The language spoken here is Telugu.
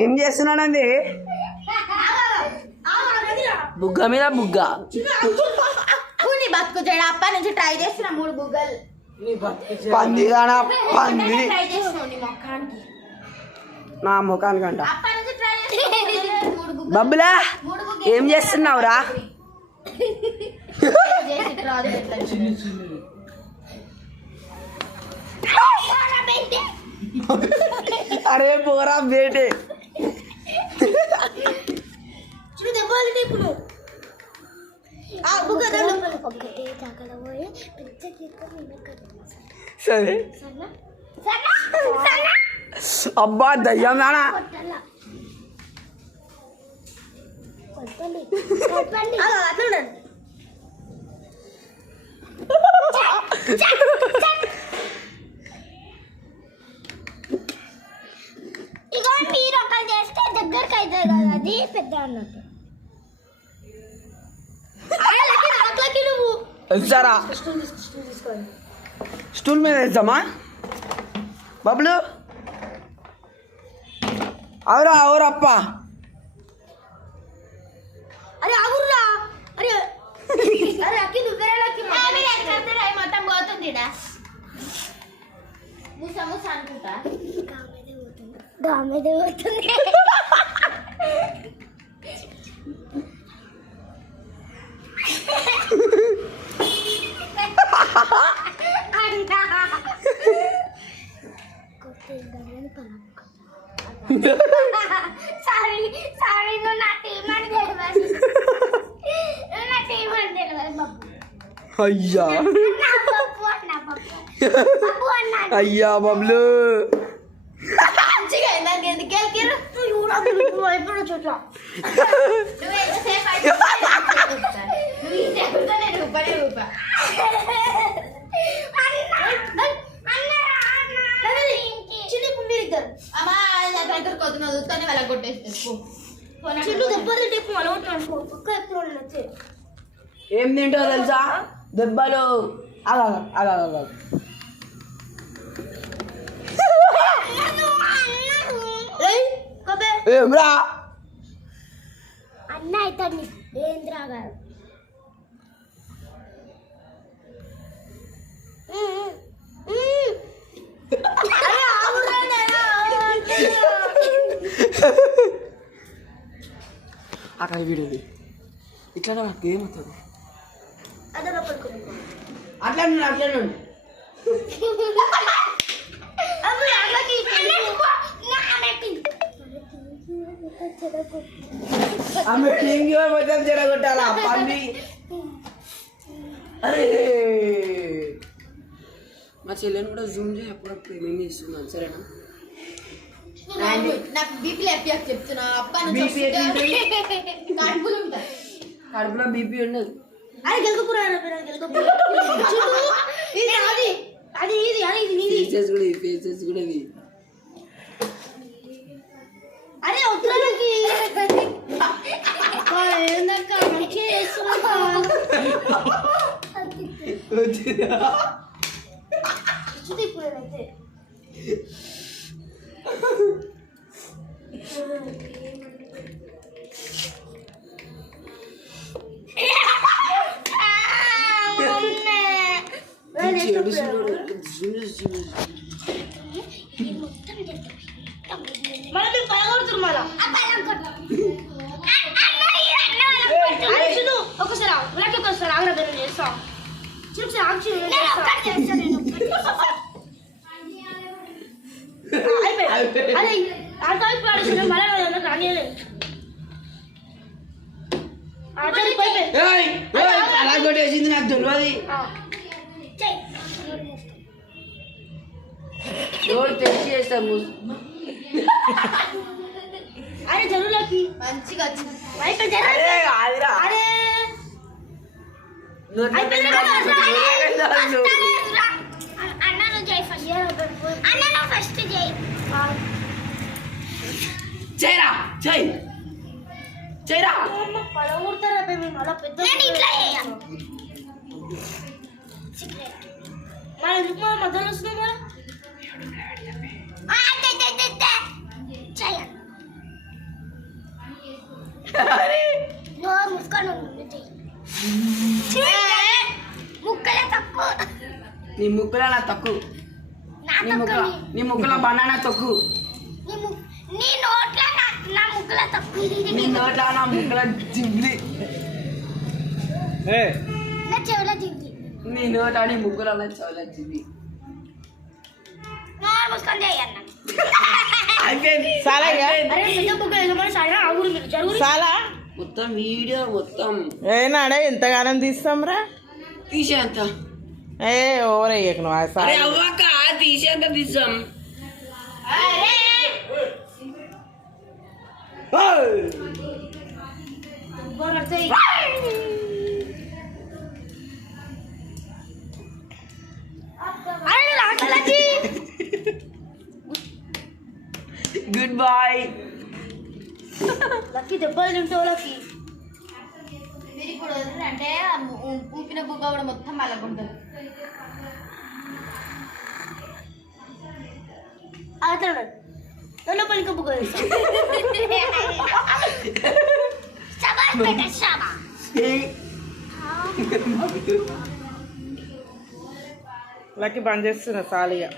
ఏం చేస్తున్నానండి? బుగ్గ మీద బుగ్గ. బతుకుతాడు అప్ప నుంచి ట్రై చేస్తున్నా 3 బుగ్గలు. పంది దానా పంది నా ముఖానికంట. బబ్బులా ఏం చేస్తున్నావురా? అరే పోరా బేటే. సరే అబ్బా దయ్యం నానా. ఇక మీరు ఒకరు చేస్తే దగ్గరకు అవుతుంది కదా, అది పెద్ద అన్నట్టు. సరా స్టూల్ మీద వేద్దామా బబ్బులు? అవురా అవురప్ప. అరే అవురా. అరే అరే అక్కి నువ్వేలకి మొత్తం పోతుంది. ముస ముస అనుకుంటా గామెదే పోతుంది. సారీ సారీ నువ్వు నా టీం అని తెలియదు. నువ్వు నా టీం అని తెలియదు బాబు. అయ్యా అయ్యా బబ్లు ఏం తింటావు తెలుసా? దెబ్బలు. ఏమ్రా అన్న అవుతాడు ఏంద్రా గారు. అక్కడ వీడియోది ఇట్లా నాకు ఏమవుతుంది? అట్లా అట్లా ఆమె టింగి మొత్తం చెడగొట్టాలా పంది. అరే మా చెల్లెని కూడా జూమ్ చేసి అప్పుడప్పుడు ఏమేమి చేస్తున్నాను సరేనా? నాకు బీపీ ఎఫ్ఎఫ్ చెప్తున్నా అప్ప కడుపులో బీపీ ఉండదు. అది గెలుకుపురా అది ఇది ఫేసెస్ కూడా ఫేసెస్ కూడా ఇది. అరే ఉత్తరాలకి ఏందక్క మంచిగా చేస్తున్నా ఇప్పుడైతే ఒకసారి ఆగ్రహ చేస్తాం చూసి అదే అర్థం మళ్ళీ రానియలేదు. అలా కొట్టేసింది నాకు తెలియదు. రోడ్ తెచ్చి చేస్తాము. అరే జరువులోకి మంచిగా వచ్చింది. అరే అన్న ఫస్ట్ చేయరా చెయ్యి చేయరా పడగొడతారా మళ్ళీ పెద్ద మన ఎందుకు మన మధ్యలో వస్తున్నాం నీ ముక్కులో నా తొక్కు. నా తొక్కు నీ ముక్కులో బనానా తొక్కు. నీ నోట్లో నా ముక్కులో తొక్కు. నీ నోట్లో నా ముక్కులో జిబ్లి. నా చెవులో జింకి. నీ నోట నీ ముక్కులో నా చెవులో జిబ్లి. నోరు మూసుకొని చేయన్న. అయిపోయింది. చాలా అరే పెద్ద బుగ్గ ఏమని సాయినా ఆగురు మీరు జరుగు. చాలా మొత్తం వీడియో మొత్తం ఏనాడే ఎంతగానం తీస్తాంరా తీసేంత. ఏ ఓవర్ అయ్యకు నువ్వు అరే సారీ అవ్వక తీసేంత తీసాం. అరే బోర్డై అరే లాటలకి గుడ్ బాయ్. లక్కీ దెబ్బలు తింటావు లక్కీ. మీరు ఇప్పుడు అంటే ఊపిన బుగ్గ కూడా మొత్తం మళ్ళకుంటుంది. అతడు నన్ను పలిక బుగ్గ లక్కీ బంద్ చేస్తున్నా సాలిగా